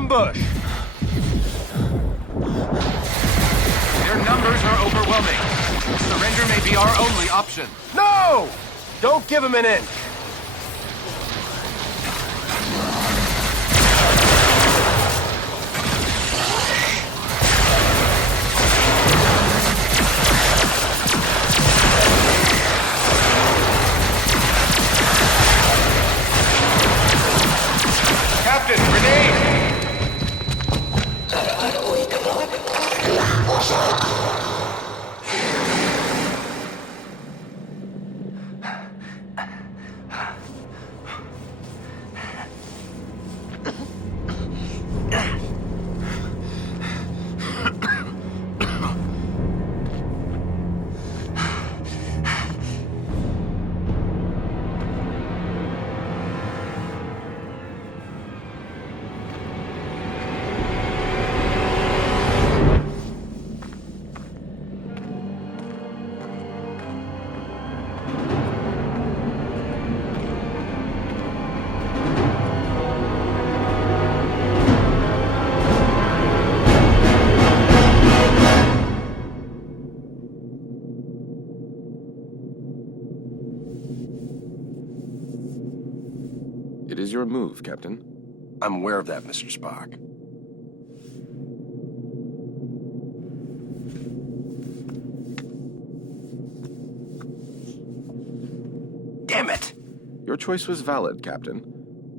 ambush! Their numbers are overwhelming. Surrender may be our only option. No! Don't give him an inch! Captain, grenade! It is your move, Captain. I'm aware of that, Mr. Spock. Damn it! Your choice was valid, Captain,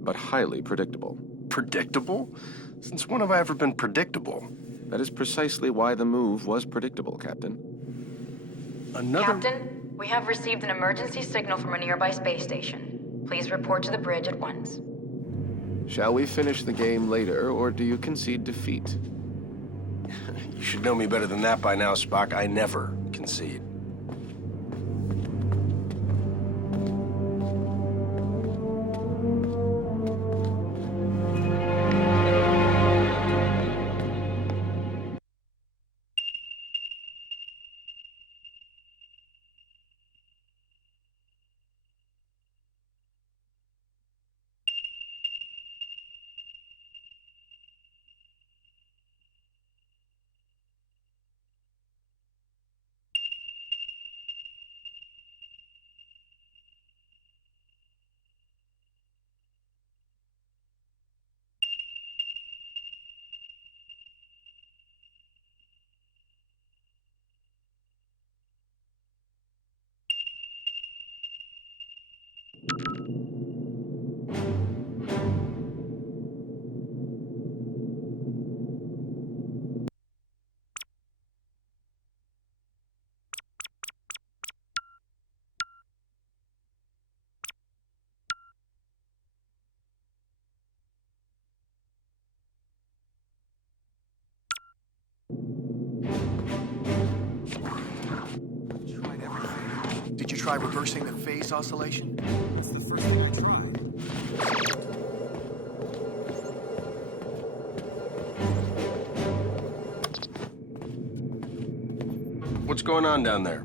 but highly predictable. Predictable? Since when have I ever been predictable? That is precisely why the move was predictable, Captain. Another... Captain, we have received an emergency signal from a nearby space station. Please report to the bridge at once. Shall we finish the game later, or do you concede defeat? You should know me better than that by now, Spock. I never concede. Did you try reversing the phase oscillation? That's the first thing I tried. What's going on down there?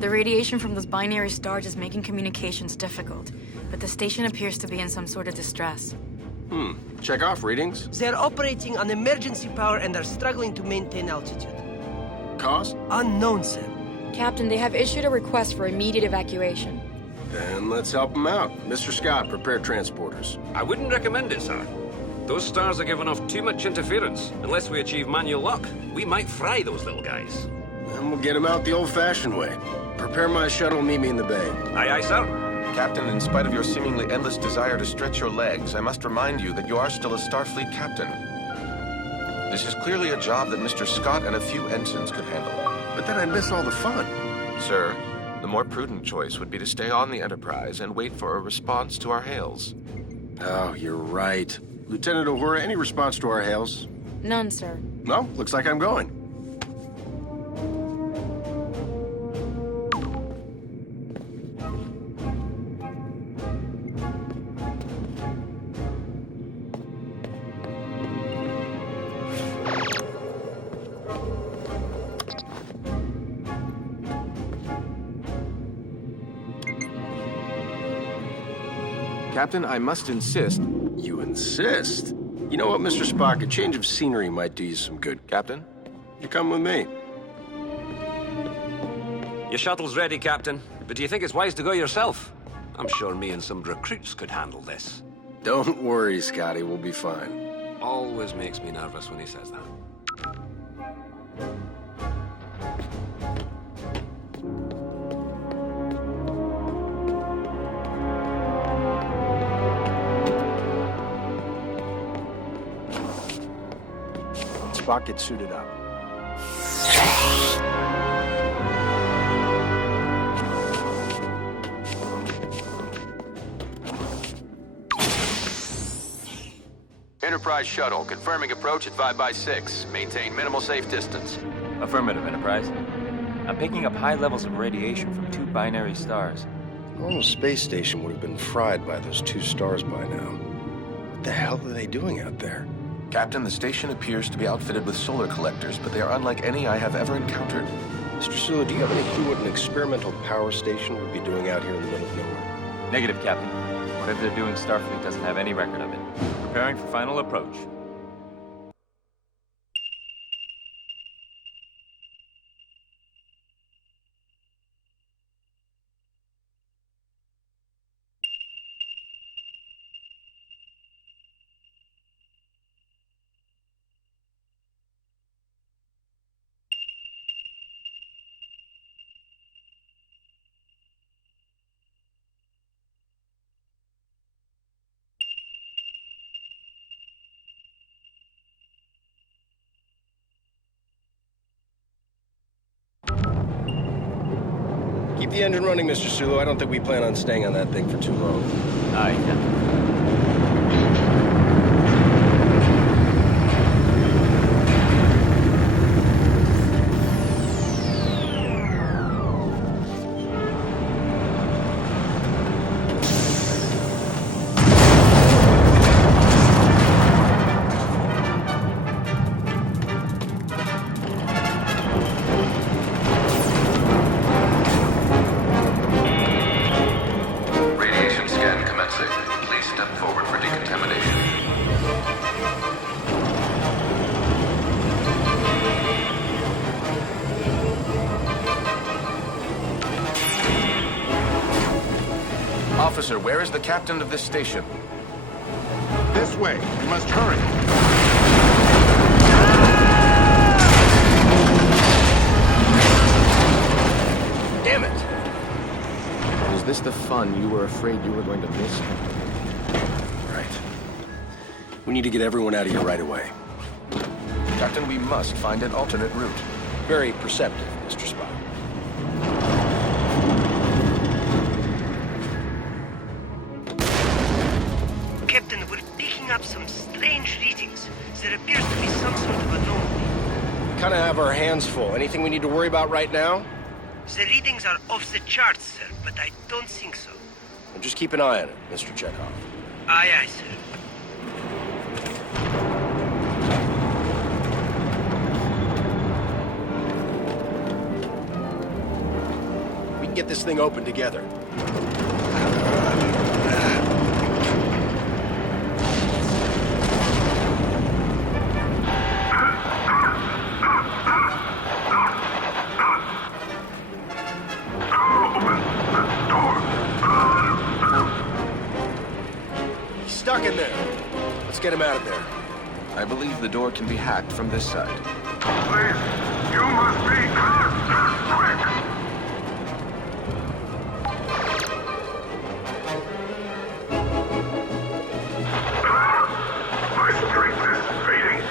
The radiation from those binary stars is making communications difficult, but the station appears to be in some sort of distress. Check off readings. They're operating on emergency power and are struggling to maintain altitude. Cost? Unknown, sir. Captain, they have issued a request for immediate evacuation. Then let's help them out. Mr. Scott, prepare transporters. I wouldn't recommend it, sir. Those stars are giving off too much interference. Unless we achieve manual lock, we might fry those little guys. And we'll get them out the old-fashioned way. Prepare my shuttle, meet me in the bay. Aye, aye, sir. Captain, in spite of your seemingly endless desire to stretch your legs, I must remind you that you are still a Starfleet captain. This is clearly a job that Mr. Scott and a few ensigns could handle. But then I miss all the fun. Sir, the more prudent choice would be to stay on the Enterprise and wait for a response to our hails. Oh, you're right. Lieutenant Uhura, any response to our hails? None, sir. No, looks like I'm going. Captain, I must insist. You insist? You know what, Mr. Spock? A change of scenery might do you some good. Captain? You come with me. Your shuttle's ready, Captain. But do you think it's wise to go yourself? I'm sure me and some recruits could handle this. Don't worry, Scotty. We'll be fine. Always makes me nervous when he says that. Spock, get suited up. Enterprise shuttle, confirming approach at 5x6. Maintain minimal safe distance. Affirmative, Enterprise. I'm picking up high levels of radiation from 2 binary stars. The normal space station would have been fried by those 2 stars by now. What the hell are they doing out there? Captain, the station appears to be outfitted with solar collectors, but they are unlike any I have ever encountered. Mr. Sulu, do you have any clue what an experimental power station would be doing out here in the middle of nowhere? Negative, Captain. Whatever they're doing, Starfleet doesn't have any record of it. Preparing for final approach. Keep the engine running, Mr. Sulu. I don't think we plan on staying on that thing for too long. Aye, Captain. Radiation scan commencing. Please step forward for decontamination. Officer, where is the captain of this station? This way. You must hurry. Damn it! Is this the fun you were afraid you were going to miss? Right. We need to get everyone out of here right away. Captain, we must find an alternate route. Very perceptive, Mr. Spock. Captain, we're picking up some strange readings. There appears to be some sort of anomaly. Kind of have our hands full. Anything we need to worry about right now? The readings are off the charts, sir, but I don't think so. Well, just keep an eye on it, Mr. Chekhov. Aye, aye, sir. We can get this thing open together. He's stuck in there. Let's get him out of there. I believe the door can be hacked from this side. Please, you must be quick. My strength is fading.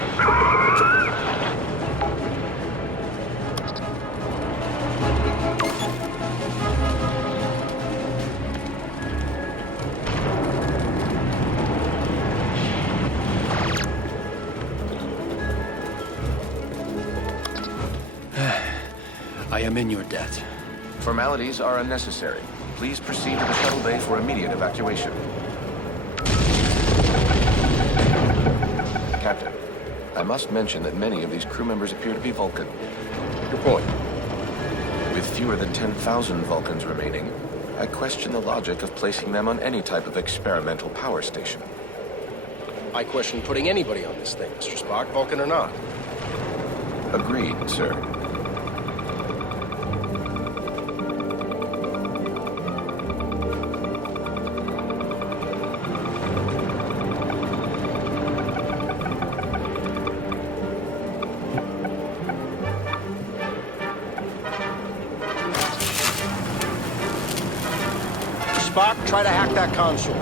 I am in your debt. Formalities are unnecessary. Please proceed to the shuttle bay for immediate evacuation. Captain, I must mention that many of these crew members appear to be Vulcan. Your point. With fewer than 10,000 Vulcans remaining, I question the logic of placing them on any type of experimental power station. I question putting anybody on this thing, Mr. Spock, Vulcan or not. Agreed, sir. Spock, try to hack that console.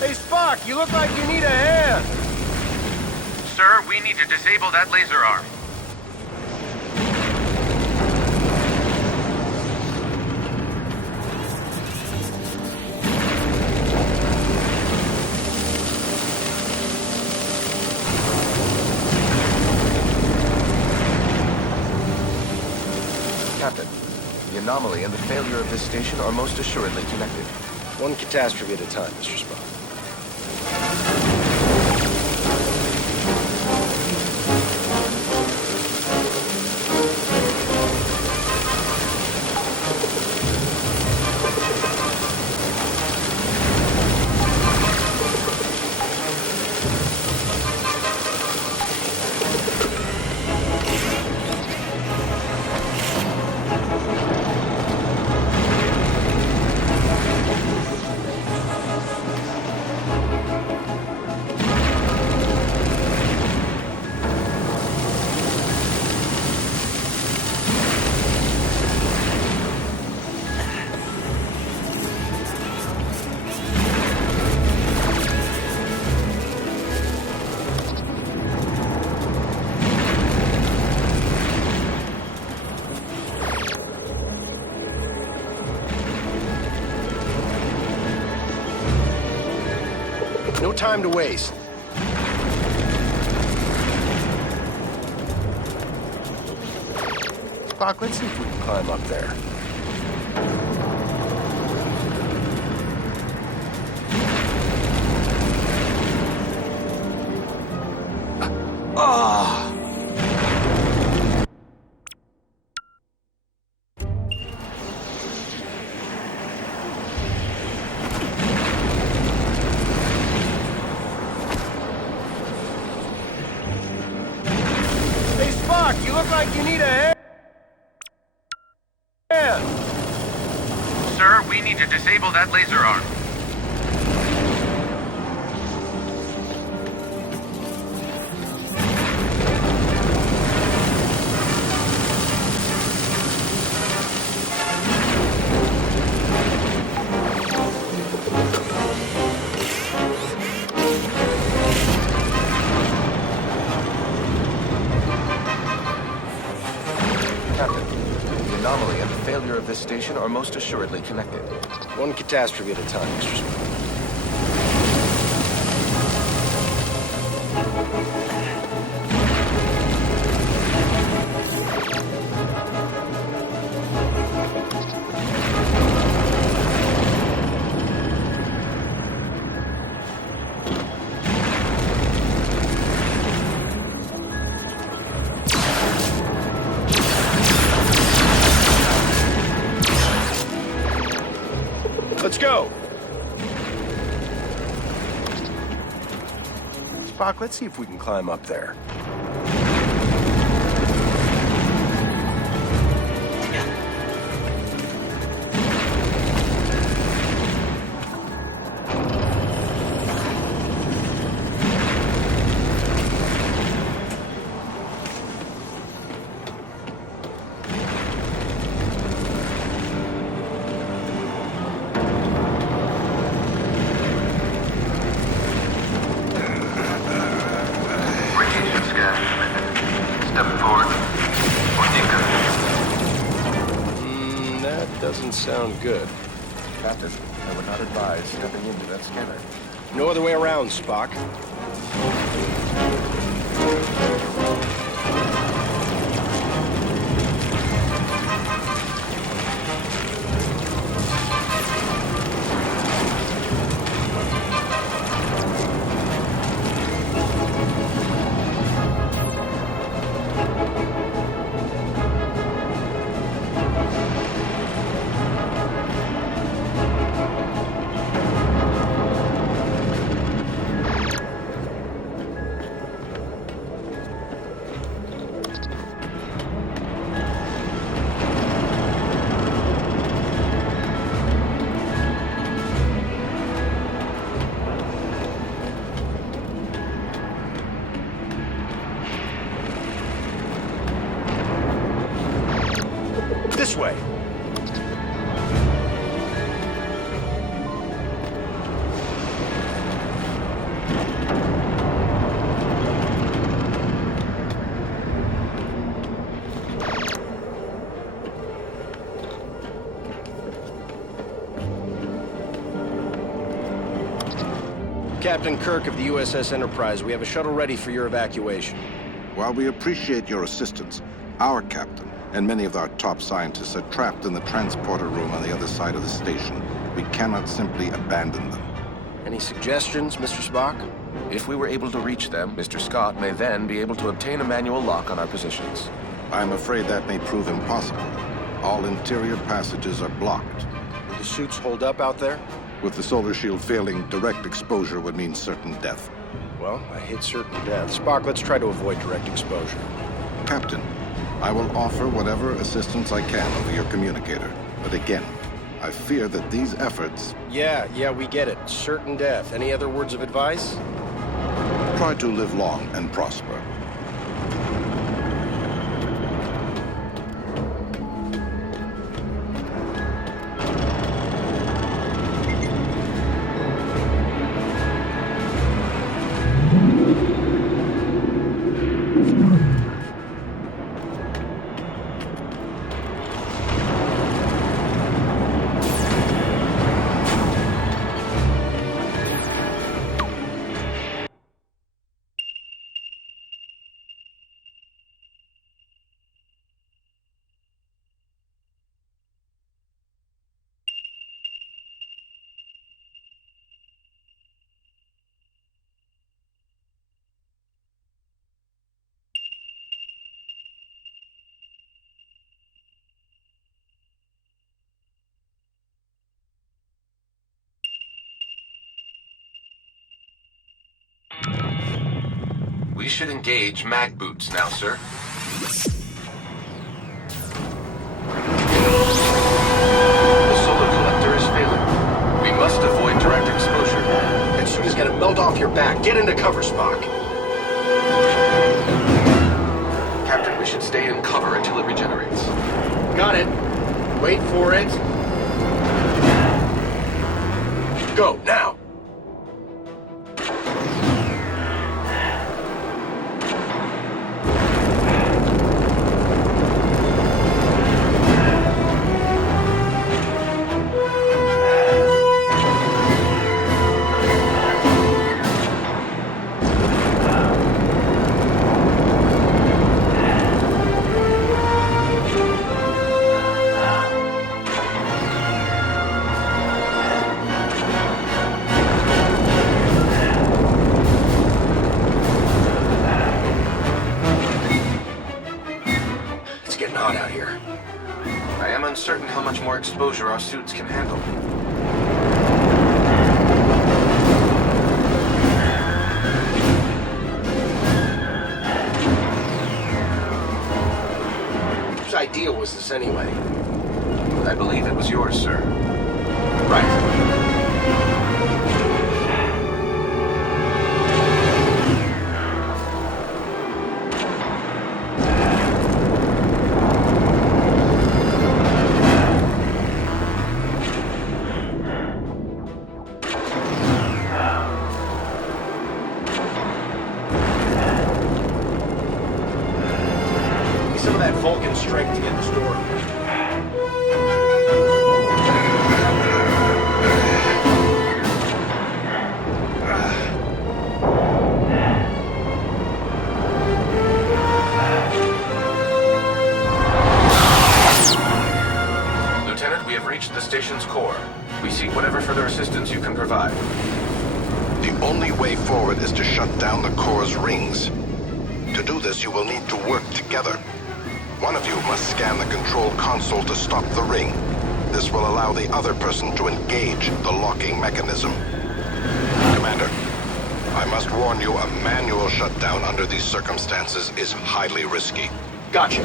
Hey, Spock, you look like you need a hand. Sir, we need to disable that laser arm. Captain, the anomaly and the failure of this station are most assuredly connected. One catastrophe at a time, Mr. Spock. No time to waste. Spock, let's see if we can climb up there. Hey, Spock, you look like you need a hand. Sir, we need to disable that laser arm. Captain, the anomaly and the failure of this station are most assuredly connected. One catastrophe at a time, Mr. Spock. Let's go! Spock, let's see if we can climb up there. doesn't sound good. Captain, I would not advise stepping into that scanner. No other way around, Spock. This way. Captain Kirk of the USS Enterprise, we have a shuttle ready for your evacuation. While we appreciate your assistance, our captain and many of our top scientists are trapped in the transporter room on the other side of the station. We cannot simply abandon them. Any suggestions, Mr. Spock? If we were able to reach them, Mr. Scott may then be able to obtain a manual lock on our positions. I'm afraid that may prove impossible. All interior passages are blocked. Will the suits hold up out there? With the solar shield failing, direct exposure would mean certain death. Well, I hate certain death. Spock, let's try to avoid direct exposure. Captain, I will offer whatever assistance I can over your communicator. But again, I fear that these efforts... Yeah, we get it. Certain death. Any other words of advice? Try to live long and prosper. We should engage mag boots now, sir. The solar collector is failing. We must avoid direct exposure. That suit is gonna melt off your back. Get into cover, Spock. Captain, we should stay in cover until it regenerates. Got it. Wait for it. Go, now! Out here. I am uncertain how much more exposure our suits can handle. Whose idea was this anyway? I believe it was yours, sir. Right. Some of that Vulcan strength to get this door open. drive? The only way forward is to shut down the core's rings. To do this, you will need to work together. One of you must scan the control console to stop the ring. This will allow the other person to engage the locking mechanism. Commander, I must warn you, a manual shutdown under these circumstances is highly risky. Gotcha.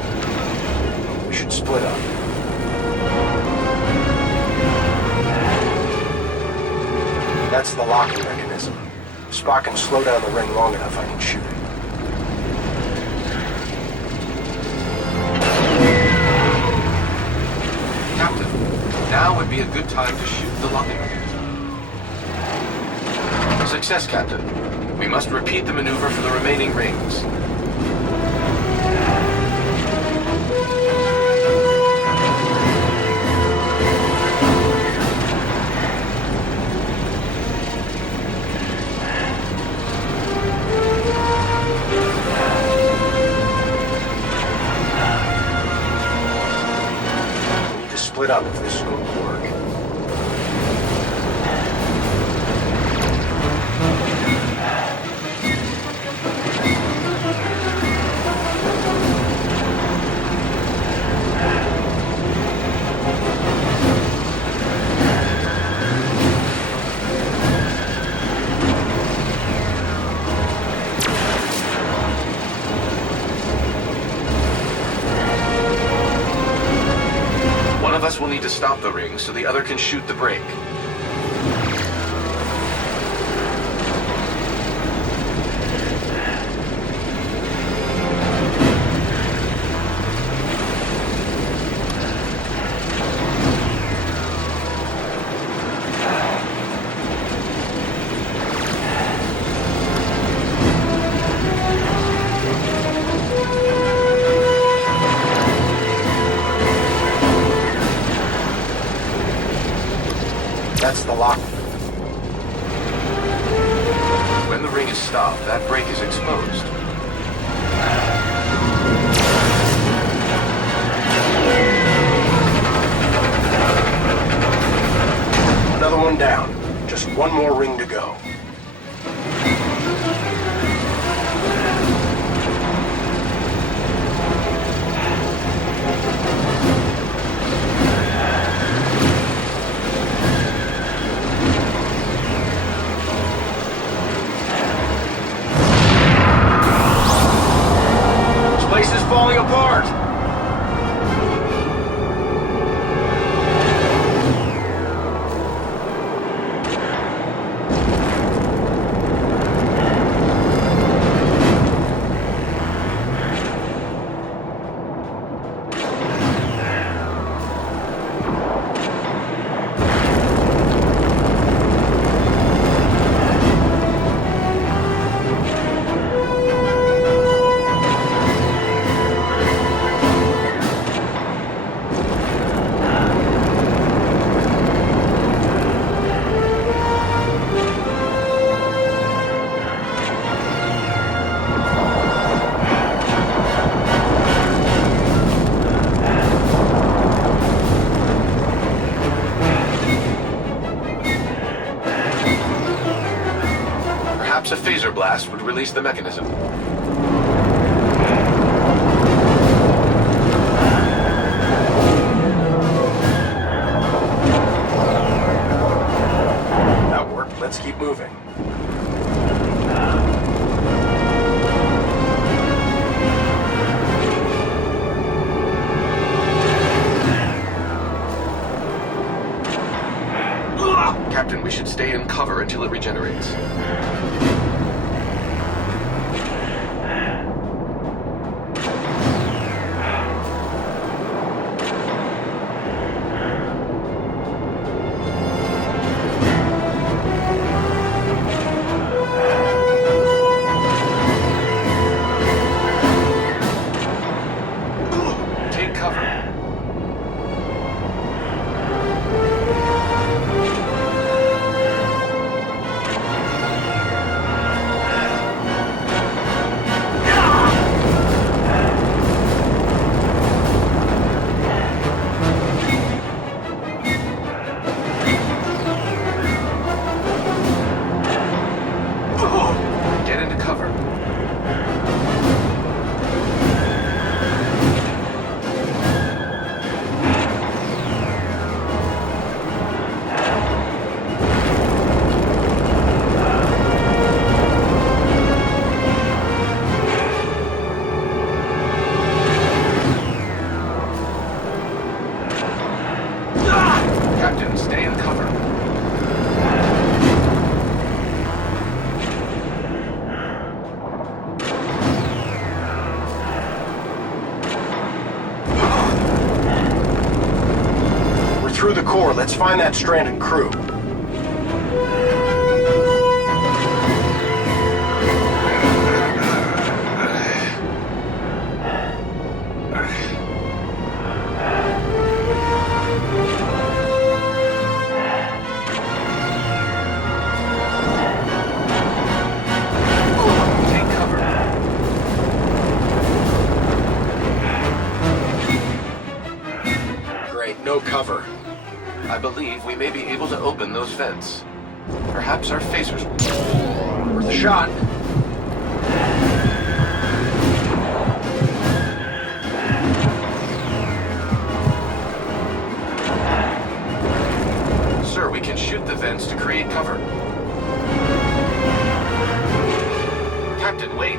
We should split up. That's the locking mechanism. If Spock can slow down the ring long enough, I can shoot it. Captain, now would be a good time to shoot the locking mechanism. Success, Captain. We must repeat the maneuver for the remaining rings. Split up if this is going to work. One of us will need to stop the ring so the other can shoot the brake. That's the lock. When the ring is stopped, that brake is exposed. Another one down. Just one more ring to go. This place is falling apart! Perhaps a phaser blast would release the mechanism. That worked. Let's keep moving. Captain, we should stay in cover until it regenerates. Take cover. let's find that stranded crew. No cover. I believe we may be able to open those vents. Perhaps our phasers will... Worth a shot. Sir, we can shoot the vents to create cover. Captain, wait.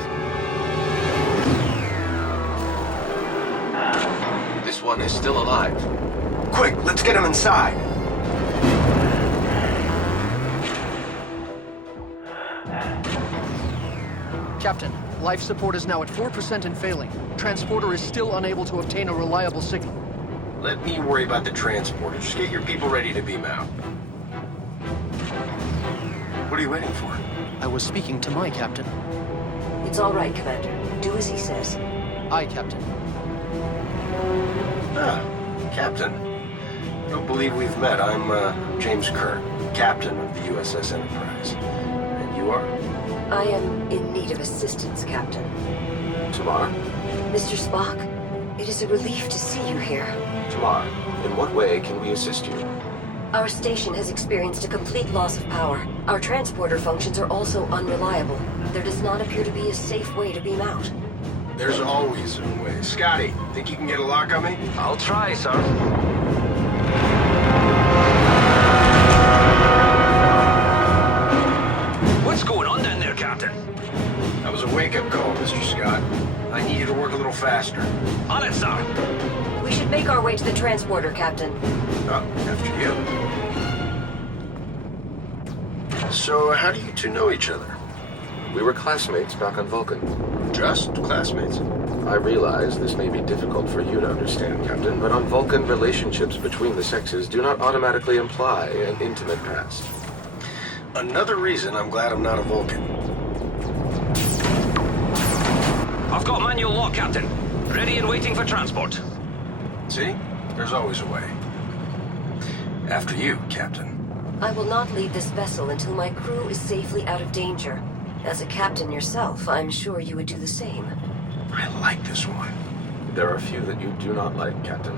This one is still alive. Quick, let's get him inside. Captain, life support is now at 4% and failing. Transporter is still unable to obtain a reliable signal. Let me worry about the transporter. Just get your people ready to beam out. What are you waiting for? I was speaking to my captain. It's all right, Commander. Do as he says. Aye, Captain. Ah, Captain. Don't believe we've met. I'm James Kirk, captain of the USS Enterprise. And you are? I am in need of assistance, Captain. Tamar? Mr. Spock, it is a relief to see you here. Tamar, in what way can we assist you? Our station has experienced a complete loss of power. Our transporter functions are also unreliable. There does not appear to be a safe way to beam out. There's always a way. Scotty, think you can get a lock on me? I'll try, sir. What's going on down there, Captain? That was a wake-up call, Mr. Scott. I need you to work a little faster. On it, sir. We should make our way to the transporter, Captain. After you. So, how do you two know each other? We were classmates back on Vulcan. Just classmates? I realize this may be difficult for you to understand, Captain, but on Vulcan, relationships between the sexes do not automatically imply an intimate past. Another reason I'm glad I'm not a Vulcan. I've got manual lock, Captain. Ready and waiting for transport. See? There's always a way. After you, Captain. I will not leave this vessel until my crew is safely out of danger. As a captain yourself, I'm sure you would do the same. I like this one. There are a few that you do not like, Captain.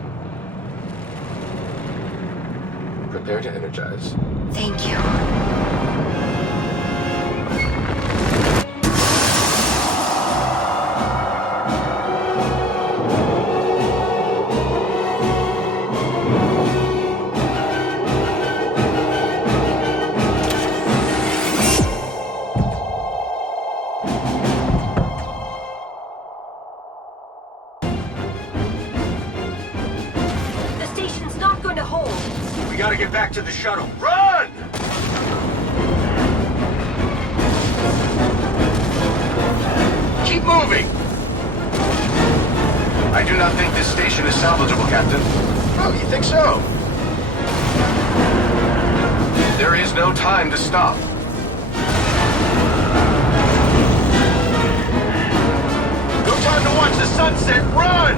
Prepare to energize. Thank you. We gotta get back to the shuttle. Run! Keep moving! I do not think this station is salvageable, Captain. Oh, you think so? There is no time to stop. No time to watch the sunset. Run!